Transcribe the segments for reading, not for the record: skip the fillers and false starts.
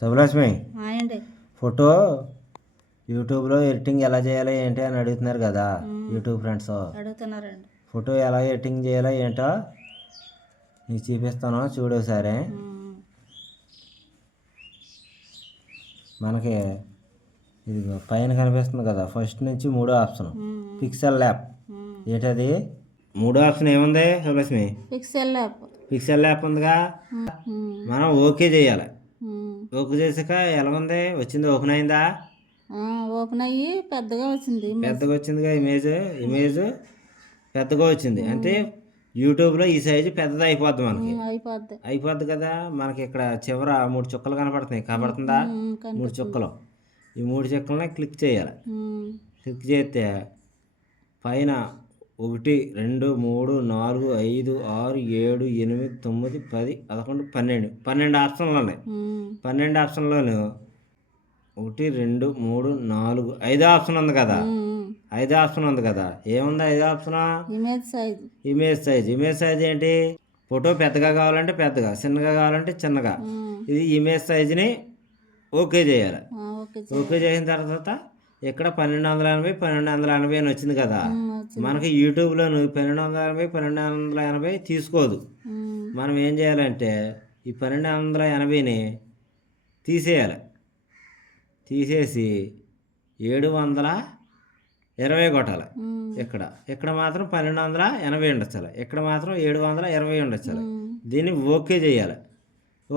శుభలక్ష్మి, అండి. ఫోటో యూట్యూబ్లో ఎడిటింగ్ ఎలా చేయాలో ఏంటి అని అడుగుతున్నారు కదా యూట్యూబ్ ఫ్రెండ్స్. అడుగుతున్నారండి. ఫోటో ఎలా ఎడిటింగ్ చేయాలో ఏంటో నీకు చూపిస్తాను, చూడు ఒకసారి. మనకి ఇది పైన కనిపిస్తుంది కదా, ఫస్ట్ నుంచి మూడో ఆప్షన్ పిక్సెల్ ల్యాప్. ఏంటది మూడో ఆప్షన్ ఏముంది Subhalakshmi? Pixel lap. Pixel lap ఉందిగా, మనం ఓకే చేయాలి. ఓకే చేసాక ఎలా ఉంది, వచ్చింది, ఓపెన్ అయిందా? ఓపెన్ అయ్యి పెద్దగా వచ్చింది. పెద్దగా వచ్చిందిగా, ఇమేజ్ పెద్దగా వచ్చింది. అంటే యూట్యూబ్లో ఈ సైజు పెద్దది అయిపోద్ది, మనకి అయిపోద్ది కదా. మనకి ఇక్కడ చివర 3 చుక్కలు కనపడుతున్నాయి, కనపడుతుందా? 3 చుక్కలు. ఈ 3 చుక్కలని క్లిక్ చేయాలి. క్లిక్ చేస్తే పైన 1 2 3 4 5 6 7 8 9 10 11 12 ఆప్షన్లు ఉన్నాయి. 12 ఆప్షన్లోను 1 2 3 4 5 ఆప్షన్ ఉంది కదా. 5 ఆప్షన్ ఉంది కదా, ఏముంది 5 ఆప్షన్? ఇమేజ్ సైజ్ ఏంటి? ఫోటో పెద్దగా కావాలంటే పెద్దగా, చిన్నగా కావాలంటే చిన్నగా. ఇది ఇమేజ్ సైజుని ఓకే చేయాలి. ఓకే చేసిన తర్వాత ఇక్కడ 1280 1280 అని వచ్చింది కదా. మనకి యూట్యూబ్లో 1280 1280 తీసుకోదు. మనం ఏం చేయాలంటే ఈ 1280ని తీసేయాలి. తీసేసి 720 కొట్టాలి. ఇక్కడ మాత్రం 1280 ఉండొచ్చాలి, ఇక్కడ మాత్రం 720 ఉండొచ్చాలి. దీన్ని ఓకే చేయాలి.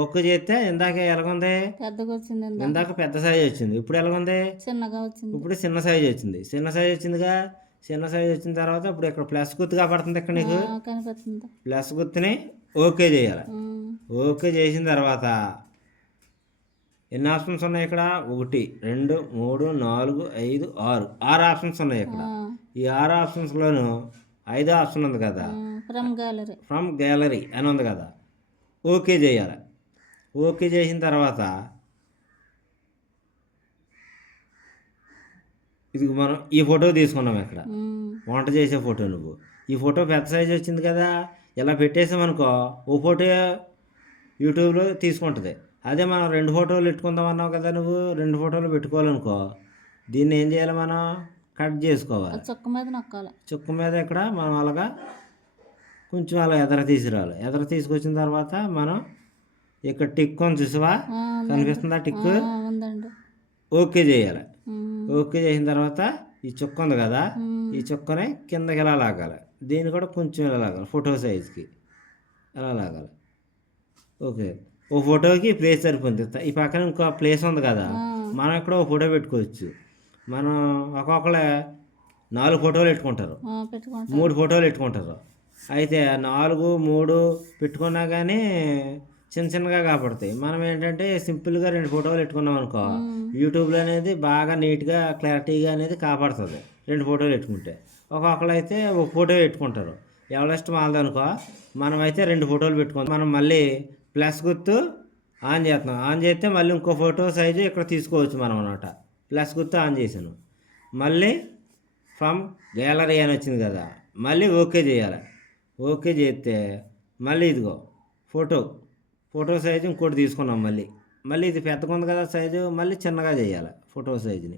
ఓకే చేస్తే ఇందాక ఎలాగుంది, ఇందాక పెద్ద సైజ్ వచ్చింది, ఇప్పుడు ఎలాగుంది, ఇప్పుడు చిన్న సైజ్ వచ్చింది. చిన్న సైజ్ వచ్చిందిగా. చిన్న సైజ్ వచ్చిన తర్వాత ఇప్పుడు ఇక్కడ ప్లస్ గుర్తు కనపడుతుంది, ఇక్కడ నీకు ప్లస్ గుర్తుని ఓకే చేయాలి. ఓకే చేసిన తర్వాత ఎన్ని ఆప్షన్స్ ఉన్నాయి ఇక్కడ? 1 2 3 4 5 6 ఆప్షన్స్ ఉన్నాయి ఇక్కడ. ఈ 6 ఆప్షన్స్లోను 5 ఆప్షన్ ఉంది కదా, ఫ్రమ్ గ్యాలరీ అని ఉంది కదా. ఓకే చేయాలి. ఓకే చేసిన తర్వాత ఇది మనం ఈ ఫోటో తీసుకున్నాం ఇక్కడ, వంట చేసే ఫోటో. నువ్వు ఈ ఫోటో పెద్ద సైజు వచ్చింది కదా, ఇలా పెట్టేసామనుకో ఓ ఫోటో యూట్యూబ్లో తీసుకుంటుంది. అదే మనం 2 ఫోటోలు పెట్టుకుందాం అన్నావు కదా, నువ్వు 2 ఫోటోలు పెట్టుకోవాలనుకో, దీన్ని ఏం చేయాలి, మనం కట్ చేసుకోవాలి. చుక్క మీద ఇక్కడ మనం అలాగా కొంచెం అలా ఎదర తీసుకురావాలి. ఎదర తీసుకొచ్చిన తర్వాత మనం ఇక్కడ టిక్ అని చూసావా, కనిపిస్తుందా టిక్? ఓకే చేయాలి. ఓకే చేసిన తర్వాత ఈ చుక్క ఉంది కదా, ఈ చుక్కని కిందకి ఎలా లాగాలి, దీన్ని కూడా కొంచెం ఎలా లాగాలి, ఫోటో సైజ్కి ఎలా లాగాలి. ఓకే, ఓ ఫోటోకి ప్లేస్ సరిపోతుంది. ఈ పక్కన ఇంకో ప్లేస్ ఉంది కదా, మనం ఇక్కడ ఓ ఫోటో పెట్టుకోవచ్చు. మనం ఒక్కొక్కరు 4 ఫోటోలు పెట్టుకుంటారు, 3 ఫోటోలు పెట్టుకుంటారు. అయితే 4 3 పెట్టుకున్నా కానీ చిన్నగా కాపాడతాయి. మనం ఏంటంటే సింపుల్గా 2 ఫోటోలు పెట్టుకున్నాం అనుకో, యూట్యూబ్లో అనేది బాగా నీట్గా క్లారిటీగా అనేది కాపాడుతుంది 2 ఫోటోలు పెట్టుకుంటే. ఒక్కొక్కరు అయితే ఒక ఫోటో పెట్టుకుంటారు, ఎవరి ఇష్టం వాళ్ళదనుకో. మనమైతే 2 ఫోటోలు పెట్టుకుంటాం. మనం మళ్ళీ ప్లస్ గుర్తు ఆన్ చేస్తున్నాం. ఆన్ చేస్తే మళ్ళీ ఇంకో ఫోటో సైజు ఇక్కడ తీసుకోవచ్చు మనం అన్నమాట. ప్లస్ గుర్తు ఆన్ చేశాను, మళ్ళీ ఫ్రమ్ గ్యాలరీ అని వచ్చింది కదా, మళ్ళీ ఓకే చేయాలి. ఓకే చేస్తే మళ్ళీ ఇదిగో ఫోటో సైజు ఇంకోటి తీసుకున్నాం. మళ్ళీ ఇది పెద్దగా ఉంది కదా సైజు, మళ్ళీ చిన్నగా చేయాలి ఫోటో సైజుని.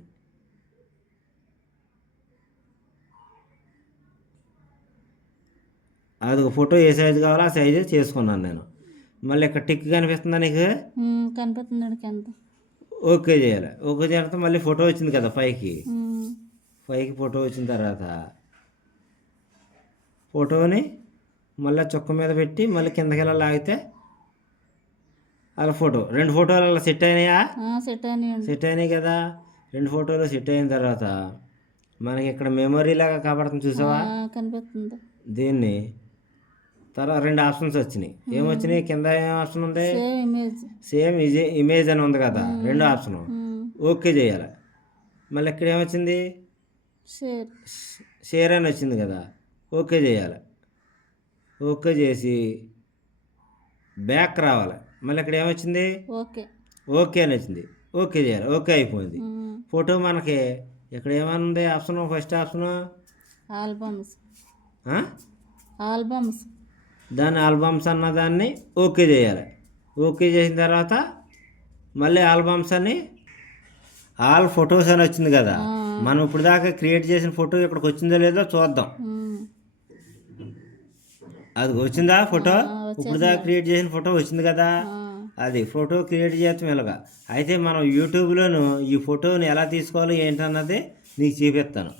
అది ఫోటో ఏ సైజు కావాలో ఆ సైజు చేసుకున్నాను నేను. మళ్ళీ ఇక్కడ టిక్ కనిపిస్తుందా నీకు? కనిపిస్తుంది. ఓకే చేయాలి. ఓకే చేస్తే మళ్ళీ ఫోటో వచ్చింది కదా పైకి ఫోటో వచ్చిన తర్వాత ఫోటోని మళ్ళీ చుక్క మీద పెట్టి మళ్ళీ కిందకి ఎలా లాగితే అలా 2 ఫోటోలు అలా సెట్ అయినాయా? సెట్ అయినాయి కదా. 2 ఫోటోలు సెట్ అయిన తర్వాత మనకి ఇక్కడ మెమొరీ లాగా కనబడుతుంది, చూసావా? కనిపిస్తుంది. దీన్ని తర్వాత 2 ఆప్షన్స్ వచ్చినాయి. ఏమొచ్చినాయి? కింద ఏం ఆప్షన్ ఉంది? సేమ్ ఇమేజ్ అని ఉంది కదా, 2 ఆప్షన్. ఓకే చేయాలి. మళ్ళీ ఇక్కడ ఏమొచ్చింది? షేర్ అని వచ్చింది కదా, ఓకే చేయాలి. ఓకే చేసి బ్యాక్ రావాలి. మళ్ళీ ఇక్కడ ఏమొచ్చింది? ఓకే అని వచ్చింది. ఓకే చేయాలి. ఓకే అయిపోయింది. ఫోటో మనకి ఇక్కడ ఏమనుంది ఆప్షన్? First option albums. దాన్ని ఆల్బమ్స్ అన్నదాన్ని ఓకే చేయాలి. ఓకే చేసిన తర్వాత మళ్ళీ ఆల్బమ్స్ అని ఆల్ ఫొటోస్ అని వచ్చింది కదా. మనం ఇప్పుడు దాకా క్రియేట్ చేసిన ఫోటో ఇక్కడికి వచ్చిందో లేదో చూద్దాం. అది వచ్చిందా ఫోటో? ఇప్పుడు దాకా క్రియేట్ చేసిన ఫోటో వచ్చింది కదా. అది ఫోటో క్రియేట్ చేస్తాం ఇలాగా. అయితే మనం యూట్యూబ్లోను ఈ ఫోటోని ఎలా తీసుకోవాలి ఏంటన్నది నీకు చూపిస్తాను.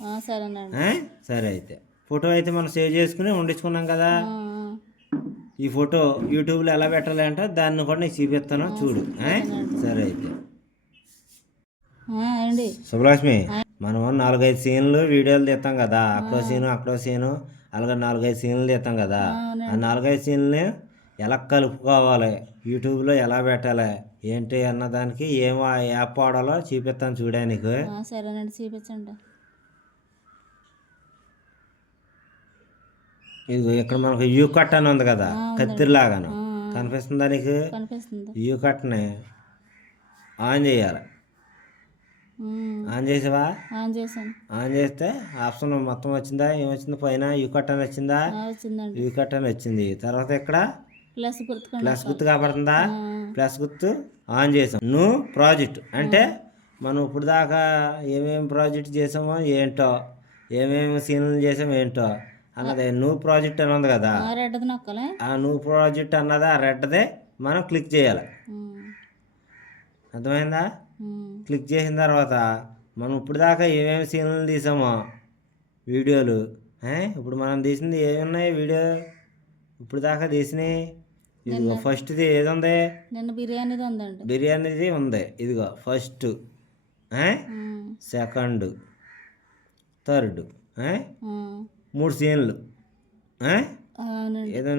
సరే అయితే ఫోటో అయితే మనం సేవ్ చేసుకుని ఉండించుకున్నాం కదా. ఈ ఫోటో యూట్యూబ్లో ఎలా పెట్టాలి అంటే దాన్ని కూడా నీకు చూపిస్తాను చూడు. సరే అయితే శుభలక్ష్మి, మనం 4-5 సీన్లు వీడియోలు తీస్తాం కదా. అక్కడో సీను అలాగే 4-5 సీన్లు తీస్తాం కదా. ఆ 4-5 సీన్లని ఎలా కలుపుకోవాలి, యూట్యూబ్లో ఎలా పెట్టాలి ఏంటి అన్నదానికి ఏమో యాప్ వాడాలో చూపిస్తాను చూడా నీకు. సరేనండి చూపించండి. ఇది ఇక్కడ మనకు యూ కట్ అని ఉంది కదా, కత్తిరిలాగాను కనిపిస్తుందా నీకు? యూ కట్ని ఆన్ చేయాలి. ఆన్ చేసావా? ఆన్ చేస్తే ఆప్షన్ మొత్తం వచ్చిందా? ఏమొచ్చింది? పైన యూ కట్ అని వచ్చిందా? యూ కట్ అని వచ్చింది. తర్వాత ఇక్కడ ప్లస్ గుర్తు కాబడుతుందా? ప్లస్ గుర్తు ఆన్ చేసాం. న్యూ ప్రాజెక్ట్ అంటే మనం ఇప్పుడు దాకా ఏమేమి ప్రాజెక్ట్ చేసామో ఏంటో, ఏమేమి సీన్లు చేసామో ఏంటో అన్నది న్యూ ప్రాజెక్ట్ అని ఉంది కదా. ఆ న్యూ ప్రాజెక్ట్ అన్నది ఆ రెడ్దే మనం క్లిక్ చేయాలి. అర్థమైందా? క్లిక్ చేసిన తర్వాత మనం ఇప్పుడు దాకా ఏమేమి సీన్లు తీసామో వీడియోలు, ఇప్పుడు మనం తీసింది ఏమున్నాయి వీడియో ఇప్పుడు దాకా తీసినాయి. ఇదిగో ఫస్ట్ది ఏది ఉంది? బిర్యానీది ఉంది. ఇదిగో ఫస్ట్, సెకండ్, థర్డ్, 3 సీన్లు ఏదో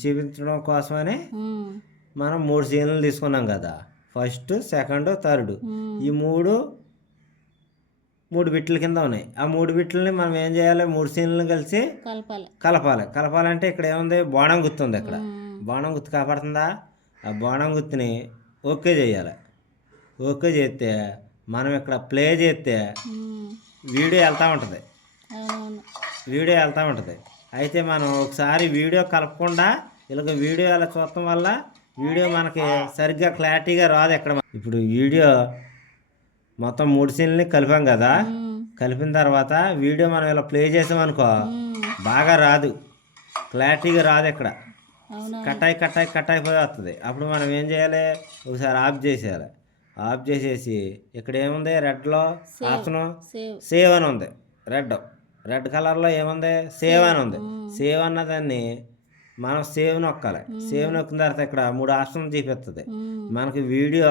చూపించడం కోసమని మనం 3 సీన్లు తీసుకున్నాం కదా. ఫస్ట్, సెకండ్, థర్డ్ ఈ మూడు బిట్ల కింద ఉన్నాయి. ఆ 3 బిట్లని మనం ఏం చేయాలి? 3 సీన్లను కలిసి కలపాలంటే ఇక్కడ ఏముంది? బాణం గుర్తు ఉంది. ఇక్కడ బాణం గుర్తు కాపాడుతుందా? ఆ బాణం గుర్తుని ఓకే చేయాలి. ఓకే చేస్తే మనం ఇక్కడ ప్లే చేస్తే వీడియో వెళ్తూ ఉంటుంది. అయితే మనం ఒకసారి వీడియో కలపకుండా ఇలాగ వీడియో అలా చూడటం వల్ల వీడియో మనకి సరిగ్గా క్లారిటీగా రాదు. ఎక్కడ ఇప్పుడు వీడియో మొత్తం 3 సీన్లని కలిపాం కదా. కలిపిన తర్వాత వీడియో మనం ఇలా ప్లే చేసామనుకో బాగా రాదు, క్లారిటీగా రాదు. ఇక్కడ కట్ అయిపోయి వస్తుంది. అప్పుడు మనం ఏం చేయాలి? ఒకసారి ఆఫ్ చేసేయాలి. ఆఫ్ చేసేసి ఇక్కడ ఏముంది? రెడ్లో ఆప్షన్ సేవ్ అని ఉంది. రెడ్ కలర్లో ఏముంది? సేవ్ అని ఉంది. సేవ్ అన్నదాన్ని మనం సేవ్ నొక్కాలి. సేవ్ నొక్కిన తర్వాత ఇక్కడ 3 ఆప్షన్లు చూపిస్తుంది. మనకి వీడియో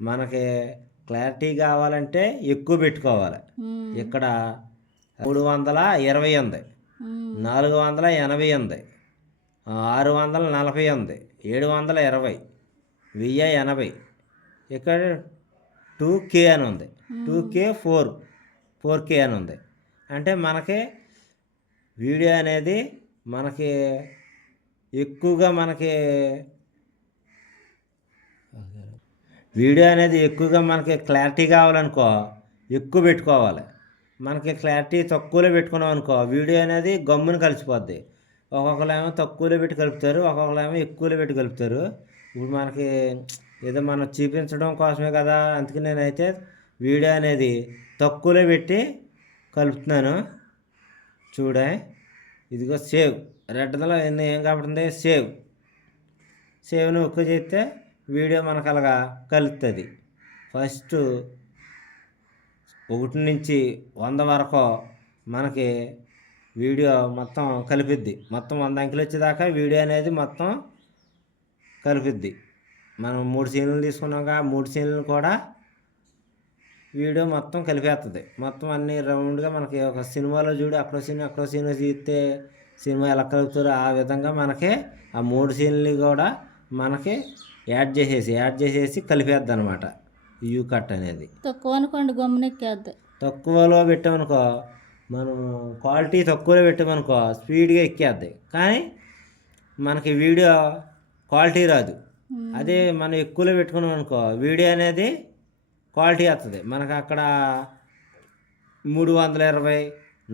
మనకి క్లారిటీ కావాలంటే ఎక్కువ పెట్టుకోవాలి. ఇక్కడ 320 ఉంది, 480 ఉంది, 640 ఉంది, 720, 1080. ఇక్కడ 2K అని ఉంది. 2K 4K అని ఉంది. అంటే మనకి వీడియో అనేది మనకి ఎక్కువగా మనకి క్లారిటీ కావాలనుకో ఎక్కువ పెట్టుకోవాలి. మనకి క్లారిటీ తక్కువలో పెట్టుకున్నాం అనుకో వీడియో అనేది గమ్మున కలిసిపోద్ది. ఒక్కొక్కరేమో తక్కువలో పెట్టి కలుపుతారు, ఒక్కొక్కరేమో ఎక్కువలో పెట్టి కలుపుతారు. ఇప్పుడు మనకి ఏదో మనం చూపించడం కోసమే కదా, అందుకే నేనైతే వీడియో అనేది తక్కువలో పెట్టి కలుపుతున్నాను. చూడే ఇదిగో సేవ్ రెడ్లో ఏం కాబడుతుంది? సేవ్ని ఎక్కువ చేస్తే వీడియో మనకు అలాగా కలుపుతుంది. ఫస్ట్ 1 నుంచి 100 వరకు మనకి వీడియో మొత్తం కలిపిద్ది. మొత్తం 100 అంకెలు వచ్చేదాకా వీడియో అనేది మొత్తం కలిపిద్ది. మనం 3 సీన్లు తీసుకున్నాక 3 సీన్లు కూడా వీడియో మొత్తం కలిపేస్తుంది. మొత్తం అన్ని రౌండ్గా మనకి ఒక సినిమాలో చూడు అక్కడో సీన్ చూస్తే సినిమా ఎలా కలుపుతారో ఆ విధంగా మనకి ఆ 3 సీన్లు కూడా మనకి యాడ్ చేసేసి కలిపేద్ది అనమాట. యూ కట్ అనేది తక్కువ అనుకోండి, గమ్మునెక్కేద్ది. తక్కువలో పెట్టామనుకో మనం క్వాలిటీ తక్కువలో పెట్టామనుకో స్పీడ్గా ఎక్కేద్ది, కానీ మనకి వీడియో క్వాలిటీ రాదు. అదే మనం ఎక్కువలో పెట్టుకున్నాం అనుకో వీడియో అనేది క్వాలిటీ వస్తుంది. మనకు అక్కడ 320,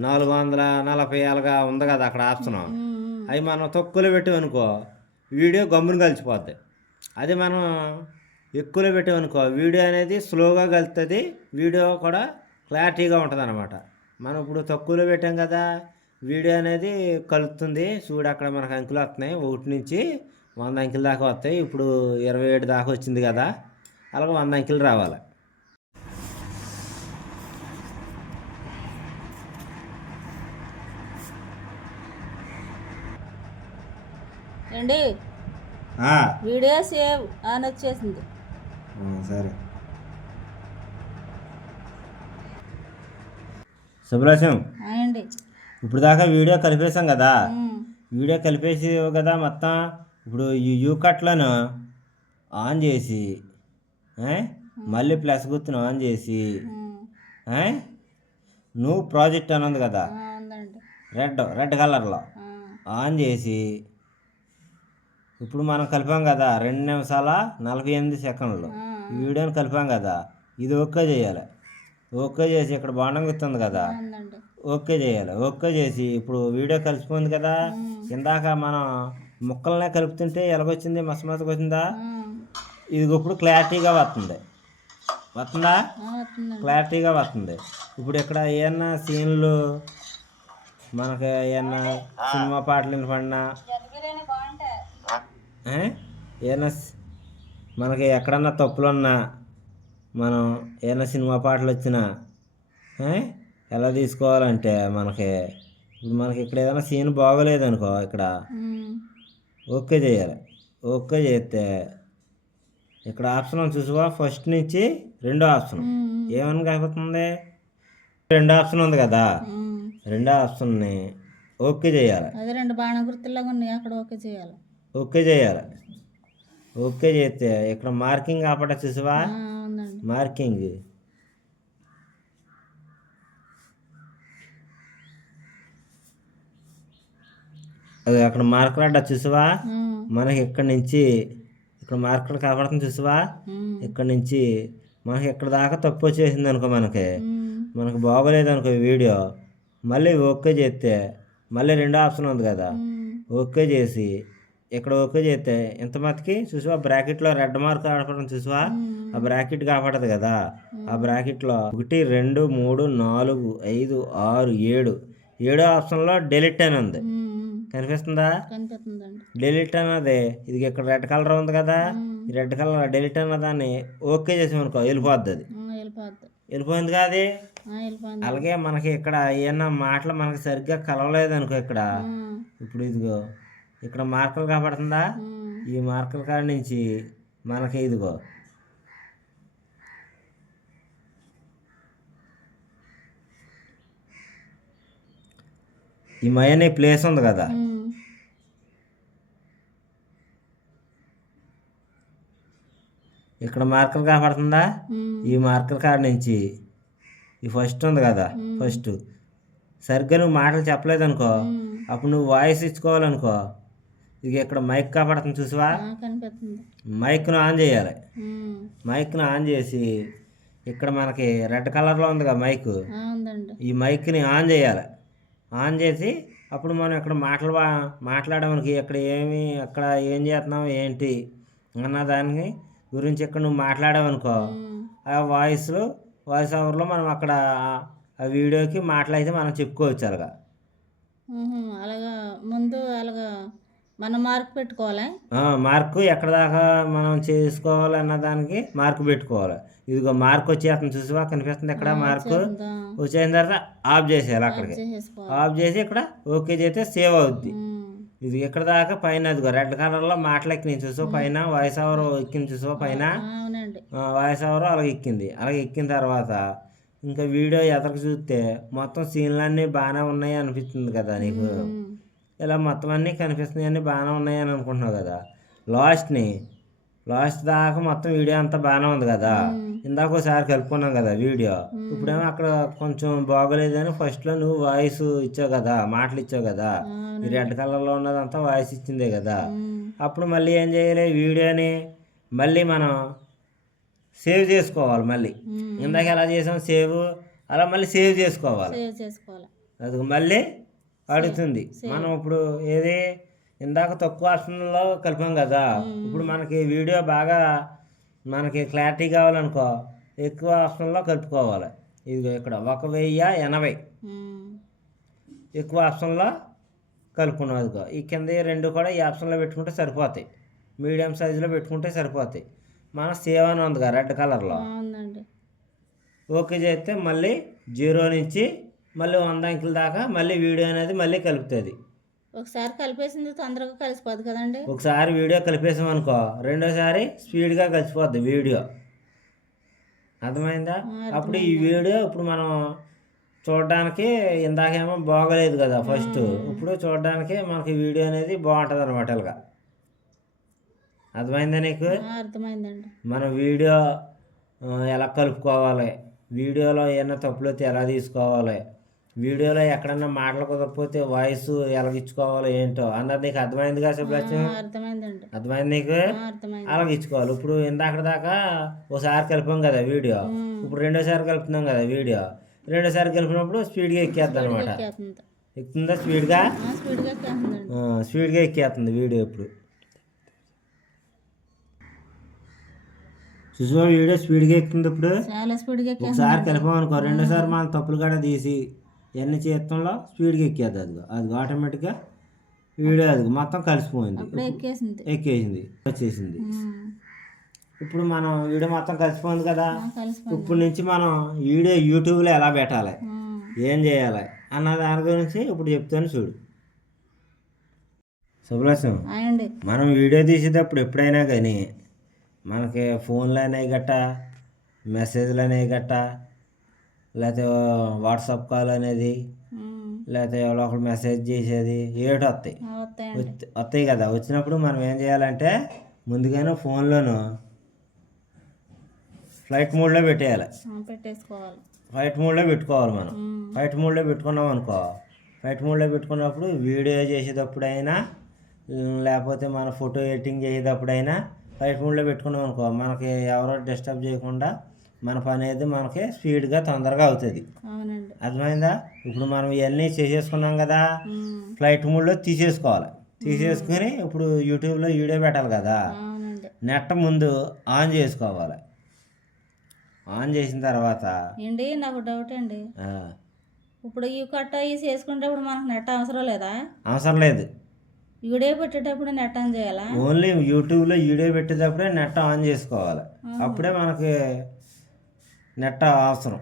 440 అలాగా ఉంది కదా అక్కడ ఆప్షన్. అవి మనం తక్కువలో పెట్టామనుకో వీడియో గమ్మున కలిసిపోద్ది. అది మనం ఎక్కువలో పెట్టామనుకో వీడియో అనేది స్లోగా కలుస్తుంది, వీడియో కూడా క్లారిటీగా ఉంటుంది అనమాట. మనం ఇప్పుడు తక్కువలో పెట్టాం కదా, వీడియో అనేది కలుస్తుంది. చూడు అక్కడ మనకు అంకెలు వస్తున్నాయి, 1 నుంచి 100 అంకెల దాకా వస్తాయి. ఇప్పుడు 27 దాకా వచ్చింది కదా, అలాగే 100 అంకెలు రావాలి. ఏండి వీడియో సేవ్ అని వచ్చేసింది. సరే శుభ్రాశం, అండి ఇప్పుడు దాకా వీడియో కలిపేసాం కదా, వీడియో కలిపేసి కదా మొత్తం. ఇప్పుడు ఈ యూ కట్లను ఆన్ చేసి మళ్ళీ ప్లస్ గుర్తును ఆన్ చేసి నువ్వు ప్రాజెక్ట్ అని ఉంది కదా, రెడ్ కలర్లో ఆన్ చేసి ఇప్పుడు మనం కలిపాం కదా 2 నిమిషాల 48 సెకండ్లు ఈ వీడియోని కలిపాం కదా, ఇది ఓకే చేయాలి. ఓకే చేసి ఇక్కడ బాణం గుర్తుంది కదా, ఓకే చేయాలి. ఓకే చేసి ఇప్పుడు వీడియో కలిసిపోయింది కదా, ఇందాక మనం ముక్కలనే కలుపుతుంటే ఎలాగొచ్చింది, మసమసగా వచ్చిందా, ఇది ఇప్పుడు క్లారిటీగా వస్తుందా, క్లారిటీగా వస్తుంది. ఇప్పుడు ఇక్కడ ఏమన్నా సీన్లు మనకి ఏమన్నా సినిమా పాటలు వినపడినా, ఏమన్నా మనకి ఎక్కడన్నా తప్పులున్నా, మనం ఏమైనా సినిమా పాటలు వచ్చినా ఎలా తీసుకోవాలంటే ఇప్పుడు మనకి ఇక్కడ ఏదైనా సీన్ బాగోలేదనుకో, ఇక్కడ ఓకే చేయాలి. ఓకే చేస్తే ఇక్కడ ఆప్షన్ చూసువా, ఫస్ట్ నుంచి 2వ ఆప్షన్ ఏమని కాకపోతుంది, 2 ఆప్షన్ ఉంది కదా, 2వ ఆప్షన్ని ఓకే చేయాలి. అదే 2 బాణ గుర్తులాగా ఉన్నాయి, అక్కడ ఓకే చేయాలి. ఓకే చేయాలి. ఓకే చేస్తే ఇక్కడ మార్కింగ్ ఆపట చూసావా, మార్కింగ్ అది అక్కడ మార్కర్ అడ్డా చూసావా, మనకి ఇక్కడ నుంచి ఇక్కడ మార్కర్ కనపడుతుంది చూసావా, ఇక్కడ నుంచి మనకి ఇక్కడ దాకా తప్పు వచ్చేసింది అనుకో, మనకు బాగోలేదు అనుకో వీడియో, మళ్ళీ ఓకే చేస్తే మళ్ళీ 2వ ఆప్షన్ ఉంది కదా, ఓకే చేసి ఇక్కడ ఓకే చేస్తే ఇంత మతికి చూసావా బ్రాకెట్లో రెడ్ మార్క్ ఆడపడం చూసావా, ఆ బ్రాకెట్ కాపాడదు కదా, ఆ బ్రాకెట్లో 1 2 3 4 5 6 7 7వ ఆప్షన్లో డెలిట్ అని ఉంది, కనిపిస్తుందా, డెలిట్ అన్నది ఇది ఇక్కడ రెడ్ కలర్ ఉంది కదా, ఈ రెడ్ కలర్ డెలిట్ అన్న దాన్ని ఓకే చేసామనుకో వెళ్ళిపోద్ది, అది వెళ్ళిపోయింది కాదు. అలాగే మనకి ఇక్కడ ఏమన్నా మాటలు మనకి సరిగ్గా కలవలేదు అనుకో, ఇక్కడ ఇప్పుడు ఇదిగో ఇక్కడ మార్కలు కనపడుతుందా, ఈ మార్కల కాడ నుంచి మనకి ఇదిగో ఈ మయనే ప్లేస్ ఉంది కదా, ఇక్కడ మార్కర్ కనపడుతుందా, ఈ మార్కర్ కాడ నుంచి ఈ ఫస్ట్ ఉంది కదా, ఫస్ట్ సరిగ్గా నువ్వు మాటలు చెప్పలేదు అనుకో, అప్పుడు నువ్వు వాయిస్ ఇచ్చుకోవాలనుకో, ఇక ఇక్కడ మైక్ కనపడుతుంది చూసావా, మైక్ను ఆన్ చేయాలి. మైక్ను ఆన్ చేసి ఇక్కడ మనకి రెడ్ కలర్లో ఉంది కదా మైక్, ఈ మైక్ని ఆన్ చేయాలి. ఆన్ చేసి అప్పుడు మనం ఇక్కడ మాట్లాడడానికి ఇక్కడ అక్కడ ఏం చేస్తున్నావు ఏంటి అన్న దానికి గురించి ఇక్కడ నువ్వు మాట్లాడావనుకో, ఆ వాయిస్ ఓవర్లో మనం అక్కడ ఆ వీడియోకి మాటలైతే మనం చెప్పుకోవచ్చు. అలాగా ముందు అలాగా మనం మార్క్ పెట్టుకోవాలి, మార్కు ఎక్కడ దాకా మనం చేసుకోవాలి అన్న దానికి మార్కు పెట్టుకోవాలి. ఇదిగో మార్క్ వచ్చేస్తుంది చూసావా, కనిపిస్తుంది ఇక్కడ మార్కు వచ్చేసిన తర్వాత ఆఫ్ చేసేయాలి. అక్కడికి ఆఫ్ చేసి ఇక్కడ ఓకే చేస్తే సేవ్ అవుద్ది. ఇది ఇక్కడ దాకా పైన అదిగో రెడ్ కలర్లో మాటలు ఎక్కినాయి చూసావు, పైన వాయిస్ ఓవర్ ఎక్కింది చూసావు, పైన వాయిస్ ఓవర్ అలాగే ఎక్కింది. అలాగే ఎక్కిన తర్వాత ఇంకా వీడియో ఎదరికి చూస్తే మొత్తం సీన్లన్నీ బాగానే ఉన్నాయి అనిపిస్తుంది కదా నీకు, ఇలా మొత్తం అన్నీ కనిపిస్తున్నాయి, అన్నీ బాగానే ఉన్నాయి అని అనుకుంటున్నావు కదా. లాస్ట్ దాకా మొత్తం వీడియో అంతా బాగానే ఉంది కదా, ఇందాక ఒకసారి కలుపుకున్నాం కదా వీడియో, ఇప్పుడేమో అక్కడ కొంచెం బాగోలేదని ఫస్ట్లో నువ్వు వాయిస్ ఇచ్చావు కదా, మాటలు ఇచ్చావు కదా, ఈ రెడ్ కలర్లో ఉన్నదంతా వాయిస్ ఇచ్చిందే కదా. అప్పుడు మళ్ళీ ఏం చేయాలి, వీడియోని మళ్ళీ మనం సేవ్ చేసుకోవాలి. మళ్ళీ ఇందాక ఎలా చేసాం సేవ్, అలా మళ్ళీ సేవ్ చేసుకోవాలి. అది మళ్ళీ అడుగుతుంది. మనం ఇప్పుడు ఇందాక తక్కువ ఆప్షన్లో కలిపాం కదా, ఇప్పుడు మనకి వీడియో బాగా మనకి క్లారిటీ కావాలనుకో ఎక్కువ ఆప్షన్లో కలుపుకోవాలి. ఇది ఇక్కడ 1080 ఉమ్. ఎక్కువ ఆప్షన్లో కలుపుకున్నాం. అదిగో ఈ కింద ఈ రెండు కూడా ఈ ఆప్షన్లో పెట్టుకుంటే సరిపోతాయి. మీడియం సైజులో పెట్టుకుంటే సరిపోతాయి. మనం సేవ్ అని ఉందిగా రెడ్ కలర్లో, అవునండి. ఓకే చేస్తే మళ్ళీ 0 నుంచి మళ్ళీ 100 అంకెల దాకా మళ్ళీ వీడియో అనేది మళ్ళీ కలుపుతుంది. ఒకసారి కలిపేసింది తొందరగా కలిసిపోద్ది కదండి. ఒకసారి వీడియో కలిపేసాం అనుకో రెండోసారి స్పీడ్గా కలిసిపోద్ది వీడియో. అర్థమైందా? అప్పుడు ఈ వీడియో ఇప్పుడు మనం చూడడానికి ఇందాకేమో బాగలేదు కదా ఫస్ట్, ఇప్పుడు చూడడానికి మనకి వీడియో అనేది బాగుంటుంది అనమాట. ఇలాగా అర్థమైందా నీకు? అర్థమైందండి. మనం వీడియో ఎలా కలుపుకోవాలి, వీడియోలో ఏమైనా తప్పులు అయితే ఎలా తీసుకోవాలి, వీడియోలో ఎక్కడన్నా మాటలు కుదరకపోతే వాయిస్ ఎలాగిచ్చుకోవాలి ఏంటో అన్నది నీకు అర్థమైంది కదా సుబ్లక్ష్మి? అర్థమైందండి. అర్థమైంది నీకు? అర్థమైంది. అలాగిచ్చుకోవాలి. ఇప్పుడు ఇందాక దాకా ఒకసారి కలిపాం కదా వీడియో, ఇప్పుడు రెండోసారి కలుపుతున్నాం కదా వీడియో. రెండోసారి కలిపినప్పుడు స్పీడ్గా ఎక్కేస్తుంది అనమాట. ఎక్కుతుందా స్పీడ్గా? స్పీడ్గా ఎక్కేస్తుందండి. స్పీడ్గా ఎక్కేస్తుంది వీడియో. ఇప్పుడు చూసా వీడియో స్పీడ్గా ఎక్కుతుంది. ఇప్పుడు చాలా స్పీడ్గా ఒకసారి కలిపాం అనుకో రెండోసారి మనం తప్పులు కూడా తీసి ఎన్ని చేతంలో స్పీడ్గా ఎక్కేది. అది ఆటోమేటిక్గా వీడియో అది మొత్తం కలిసిపోయింది, ఎక్కేసింది, వచ్చేసింది. ఇప్పుడు మనం వీడియో మొత్తం కలిసిపోయింది కదా. ఇప్పుడు నుంచి మనం వీడియో యూట్యూబ్లో ఎలా పెట్టాలి, ఏం చేయాలి అన్న దాని గురించి ఇప్పుడు చెప్తాను చూడు సుబ్లక్ష్మి. మనం వీడియో తీసేటప్పుడు ఎప్పుడైనా కానీ మనకి ఫోన్లు అనేవి గట్ట, మెసేజ్లు అనేవి గట్ట, లేకపోతే వాట్సాప్ కాల్ అనేది, లేకపోతే ఎవరో ఒకరు మెసేజ్ చేసేది ఏటో వస్తాయి కదా. వచ్చినప్పుడు మనం ఏం చేయాలంటే ముందుగానే ఫోన్లోను ఫ్లైట్ మోడ్లో పెట్టేసుకోవాలి. ఫ్లైట్ మోడ్లో పెట్టుకోవాలి. మనం ఫ్లైట్ మోడ్లో పెట్టుకున్నాం అనుకో, ఫ్లైట్ మోడ్లో పెట్టుకున్నప్పుడు వీడియో చేసేటప్పుడైనా లేకపోతే మన ఫోటో ఎడిటింగ్ చేసేటప్పుడైనా ఫ్లైట్ మోడ్లో పెట్టుకున్నాం అనుకో మనకి ఎవరో డిస్టర్బ్ చేయకుండా మన పని అనేది మనకి స్పీడ్గా తొందరగా అవుతుంది. అర్థమైందా? ఇప్పుడు మనం ఇవన్నీ చేసేసుకున్నాం కదా, ఫ్లైట్ మోడ్లో తీసేసుకొని ఇప్పుడు యూట్యూబ్లో వీడియో పెట్టాలి కదా. నెట్ ముందు ఆన్ చేసుకోవాలి. ఆన్ చేసిన తర్వాత ఏంటి నాకు డౌట్ అండి, ఇప్పుడు ఈ కట్ అయ్యి చేసుకునేటప్పుడు మనకు నెట్ అవసరం లేదా? అవసరం లేదు. వీడియో పెట్టేటప్పుడు నెట్ ఆన్ చేయాలా? ఓన్లీ యూట్యూబ్లో వీడియో పెట్టేటప్పుడే నెట్ ఆన్ చేసుకోవాలి. అప్పుడే మనకి నెట్ అవసరం.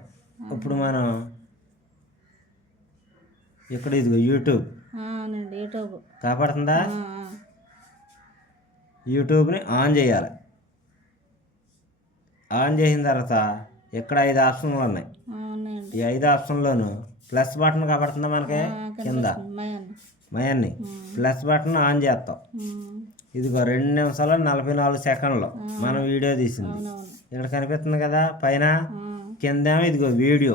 ఇప్పుడు మనం ఇక్కడ ఇదిగో యూట్యూబ్ కాపాడుతుందా, యూట్యూబ్ని ఆన్ చేయాలి. ఆన్ చేసిన తర్వాత ఇక్కడ 5 ఆప్షన్లు ఉన్నాయి. ఈ 5 ఆప్షన్లోనూ ప్లస్ బటన్ కాపాడుతుందా మనకి కింద మయాన్ని, ప్లస్ బటన్ ఆన్ చేస్తాం. ఇదిగో 2 నిమిషాల 44 సెకండ్లు మనం వీడియో తీసింది ఇక్కడ కనిపిస్తుంది కదా పైన. కిందేమో ఇదిగో వీడియో,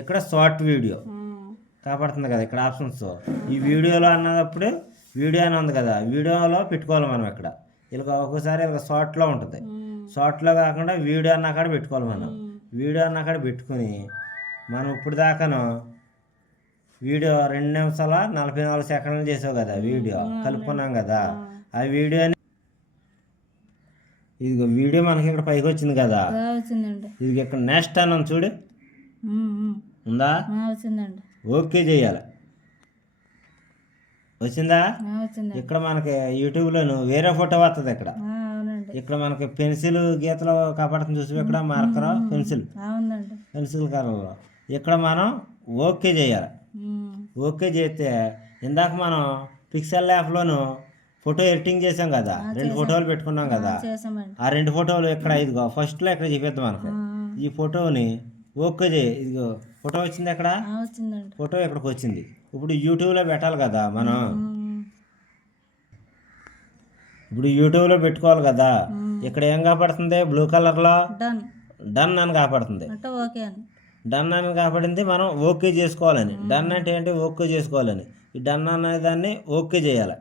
ఇక్కడ షార్ట్ వీడియో కాపాడుతుంది కదా ఇక్కడ ఆప్షన్స్. ఈ వీడియోలో అన్నప్పుడు వీడియో అని ఉంది కదా, వీడియోలో పెట్టుకోవాలి మనం. ఇక్కడ ఇలా ఒక్కోసారి ఇలా షార్ట్లో ఉంటుంది, షార్ట్లో కాకుండా వీడియో అన్న కాడ పెట్టుకోవాలి మనం. వీడియో అన్న కాడ పెట్టుకుని మనం ఇప్పుడు దాకాను వీడియో 2 నిమిషాల 44 సెకండ్లు చేసావు కదా వీడియో కలుపుకున్నాం కదా. ఆ వీడియోని ఇదిగో వీడియో మనకి ఇక్కడ పైకి వచ్చింది కదా, ఇది ఇక్కడ నెక్స్ట్ అని చూడు ఉందా, ఓకే చేయాలి. వచ్చిందా? ఇక్కడ మనకి యూట్యూబ్లోను వేరే ఫోటో వస్తుంది. ఇక్కడ మనకి పెన్సిల్ గీతలో కాపాడుతుంది చూసి, ఇక్కడ మార్కర్ పెన్సిల్ కలర్లో ఇక్కడ మనం ఓకే చేయాలి. ఓకే చేస్తే ఇందాక మనం పిక్సెల్ యాప్లోను ఫోటో ఎడిటింగ్ చేసాం కదా, 2 ఫోటోలు పెట్టుకున్నాం కదా. ఆ 2 ఫోటోలు ఇక్కడ ఇదిగో ఫస్ట్లో ఇక్కడ చూపిద్దాం మనకు. ఈ ఫోటోని ఓకే చేయి. ఇదిగో ఫోటో వచ్చింది, అక్కడ ఫోటో ఇక్కడికి వచ్చింది. ఇప్పుడు యూట్యూబ్లో పెట్టాలి కదా మనం. ఇప్పుడు యూట్యూబ్లో పెట్టుకోవాలి కదా. ఇక్కడ ఏం కాపాడుతుంది బ్లూ కలర్లో? డన్ అని కాపాడుతుంది. డన్ అని కాపాడింది మనం ఓకే చేసుకోవాలని. డన్ అంటే ఏంటి? ఓకే చేసుకోవాలని. ఈ డన్ అనే దాన్ని ఓకే చేయాలి.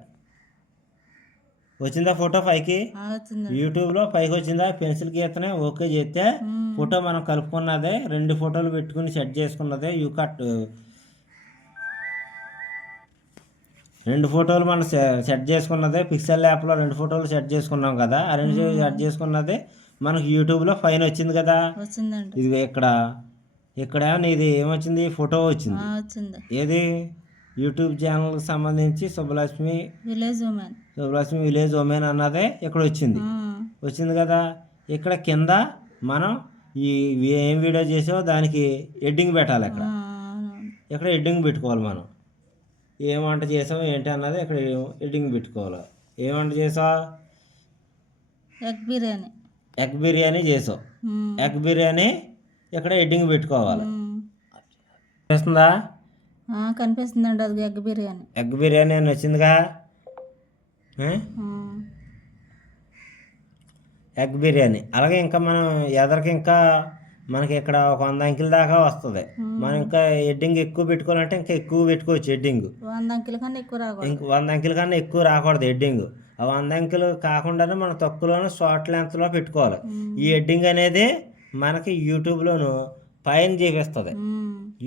వచ్చిందా ఫోటో పైకి? యూట్యూబ్లో పైకి వచ్చిందా? పెన్సిల్ గీతనే ఓకే చేస్తే ఫోటో మనం కలుపుకున్నదే 2 ఫోటోలు పెట్టుకుని సెట్ చేసుకున్నదే 2 ఫోటోలు మనం సెట్ చేసుకున్నదే పిక్సెల్ యాప్లో 2 ఫోటోలు సెట్ చేసుకున్నాం కదా, ఆ 2 సెట్ చేసుకున్నది మనకు యూట్యూబ్లో ఫైన్ వచ్చింది కదా. వచ్చిందండి. ఇది ఇక్కడ నీది ఏమొచ్చింది, ఫోటో వచ్చింది. వచ్చింది. ఏది, యూట్యూబ్ ఛానల్కి సంబంధించి సుబ్బలక్ష్మి విలేజ్ ఉమెన్ అన్నదే ఇక్కడ వచ్చింది. వచ్చింది కదా. ఇక్కడ కింద మనం ఏం వీడియో చేసావో దానికి ఎడ్డింగ్ పెట్టాలి. ఇక్కడ ఎడ్డింగ్ పెట్టుకోవాలి. మనం ఏం వంట చేసావు ఏంటి అన్నది ఇక్కడ ఎడ్డింగ్ పెట్టుకోవాలి. ఏం వంట చేసావు, ఎగ్ బిర్యానీ చేసావు. ఎగ్ బిర్యానీ ఇక్కడ ఎడ్డింగ్ పెట్టుకోవాలి. కనిపిస్తుందా? కనిపిస్తుందండి. అది ఎగ్ బిర్యానీ అని వచ్చిందిగా. ఎగ్ బిర్యానీ. అలాగే ఇంకా మనం ఎదరికి ఇంకా మనకి ఇక్కడ ఒక 100 అంకెల దాకా వస్తుంది. మనం ఇంకా ఎడ్డింగ్ ఎక్కువ పెట్టుకోవాలంటే ఇంకా ఎక్కువ పెట్టుకోవచ్చు. ఎడ్డింగ్ 100 అంకెల కన్నా ఎక్కువ రాకూడదు. ఇంక 100 అంకెల కన్నా ఎక్కువ రాకూడదు ఎడ్డింగ్. ఆ 100 అంకెలు కాకుండానే మనం తక్కువలోనే షార్ట్ లెంత్లో పెట్టుకోవాలి. ఈ ఎడ్డింగ్ అనేది మనకి యూట్యూబ్లోను పైన చూపిస్తుంది.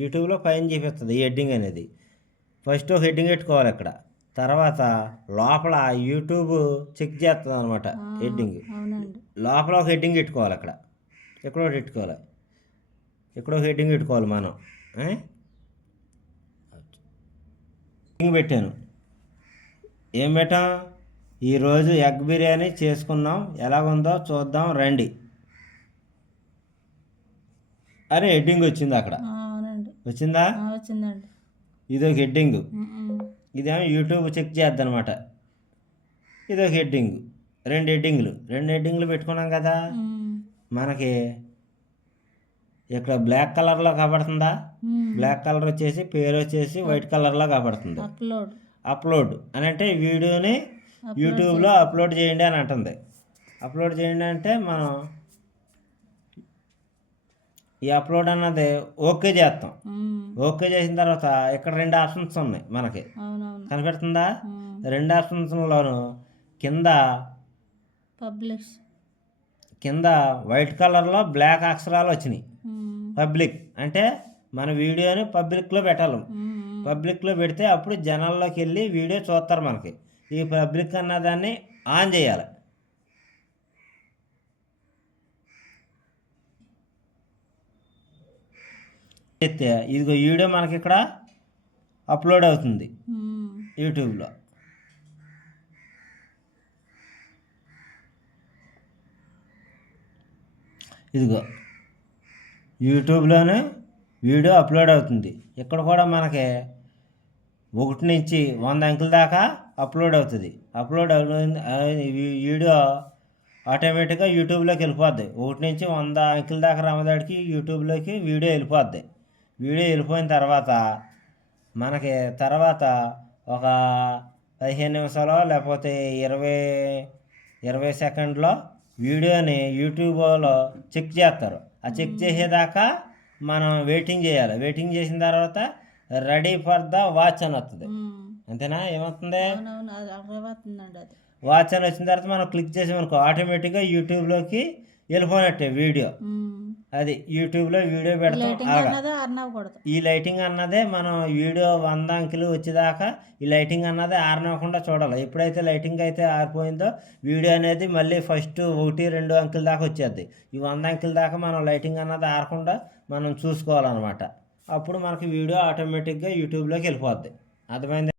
యూట్యూబ్లో పైన చూపిస్తుంది ఈ ఎడ్డింగ్ అనేది. ఫస్ట్ ఒక హెడ్డింగ్ పెట్టుకోవాలి ఇక్కడ. తర్వాత లోపల యూట్యూబ్ చెక్ చేస్తుంది అనమాట హెడ్డింగ్. లోపల ఒక హెడ్డింగ్ పెట్టుకోవాలి. ఎక్కడో పెట్టుకోవాలి. ఎక్కడో హెడ్డింగ్ పెట్టుకోవాలి మనం. హెడ్డింగ్ పెట్టాను. ఏం పెట్టాం, ఈరోజు ఎగ్ బిర్యానీ చేసుకున్నాం, ఎలాగుందో చూద్దాం రండి అని హెడ్డింగ్ వచ్చింది అక్కడ. వచ్చిందా? వచ్చిందండి. ఇదొక హెడ్డింగ్. ఇదేమో యూట్యూబ్ చెక్ చేద్ది అనమాట. ఇదొక హెడ్డింగ్. 2 హెడ్డింగ్లు పెట్టుకున్నాం కదా. మనకి ఇక్కడ బ్లాక్ కలర్లో కనబడుతుందా? బ్లాక్ కలర్ వచ్చేసి పేరు వచ్చేసి వైట్ కలర్లో కనబడుతుంది. అప్లోడ్ అని అంటే వీడియోని యూట్యూబ్లో అప్లోడ్ చేయండి అని అంటుంది. అప్లోడ్ చేయండి అంటే మనం ఈ అప్లోడ్ అన్నది ఓకే చేస్తాం. ఓకే చేసిన తర్వాత ఇక్కడ 2 ఆప్షన్స్ ఉన్నాయి మనకి. కనిపెడుతుందా? 2 ఆప్షన్స్లోను కింద వైట్ కలర్లో బ్లాక్ అక్షరాలు వచ్చినాయి. పబ్లిక్ అంటే మన వీడియోని పబ్లిక్లో పెట్టాలి. పబ్లిక్లో పెడితే అప్పుడు జనాల్లోకి వెళ్ళి వీడియో చూస్తారు మనకి. ఈ పబ్లిక్ అన్నదాన్ని ఆన్ చేయాలి. ఇదిగో వీడియో మనకి ఇక్కడ అప్లోడ్ అవుతుంది యూట్యూబ్లో. ఇదిగో యూట్యూబ్లోనే వీడియో అప్లోడ్ అవుతుంది. ఇక్కడ కూడా మనకి 1 నుంచి 100 అంకెల దాకా అప్లోడ్ అవుతుంది. అప్లోడ్ వీడియో ఆటోమేటిక్గా యూట్యూబ్లోకి వెళ్ళిపోద్ది. 1 నుంచి 100 అంకెల దాకా రామదాడికి యూట్యూబ్లోకి వీడియో వెళ్ళిపోద్ది. వీడియో వెళ్ళిపోయిన తర్వాత మనకి ఒక 15 నిమిషాలు లేకపోతే 20 సెకండ్లో వీడియోని యూట్యూబ్లో చెక్ చేస్తారు. ఆ చెక్ చేసేదాకా మనం వెయిటింగ్ చేయాలి. వెయిటింగ్ చేసిన తర్వాత రెడీ ఫర్ ద వాచ్ అని వస్తుంది. అంతేనా? ఏమవుతుంది? వాచ్ అని వచ్చిన తర్వాత మనం క్లిక్ చేసామనుకో ఆటోమేటిక్గా యూట్యూబ్లోకి వెళ్ళిపోయినట్టే వీడియో. అది యూట్యూబ్లో వీడియో పెడతాం. ఈ లైటింగ్ అన్నదే మనం వీడియో 100 అంకెలు వచ్చేదాకా ఈ లైటింగ్ అన్నది ఆరనివ్వకుండా చూడాలి. ఎప్పుడైతే లైటింగ్ అయితే ఆరిపోయిందో వీడియో అనేది మళ్ళీ ఫస్ట్ 1-2 అంకెల దాకా వచ్చేది. ఈ 100 అంకెల దాకా మనం లైటింగ్ అన్నది ఆరకుండా మనం చూసుకోవాలన్నమాట. అప్పుడు మనకి వీడియో ఆటోమేటిక్గా యూట్యూబ్లోకి వెళ్ళిపోద్ది. అర్థమైంది?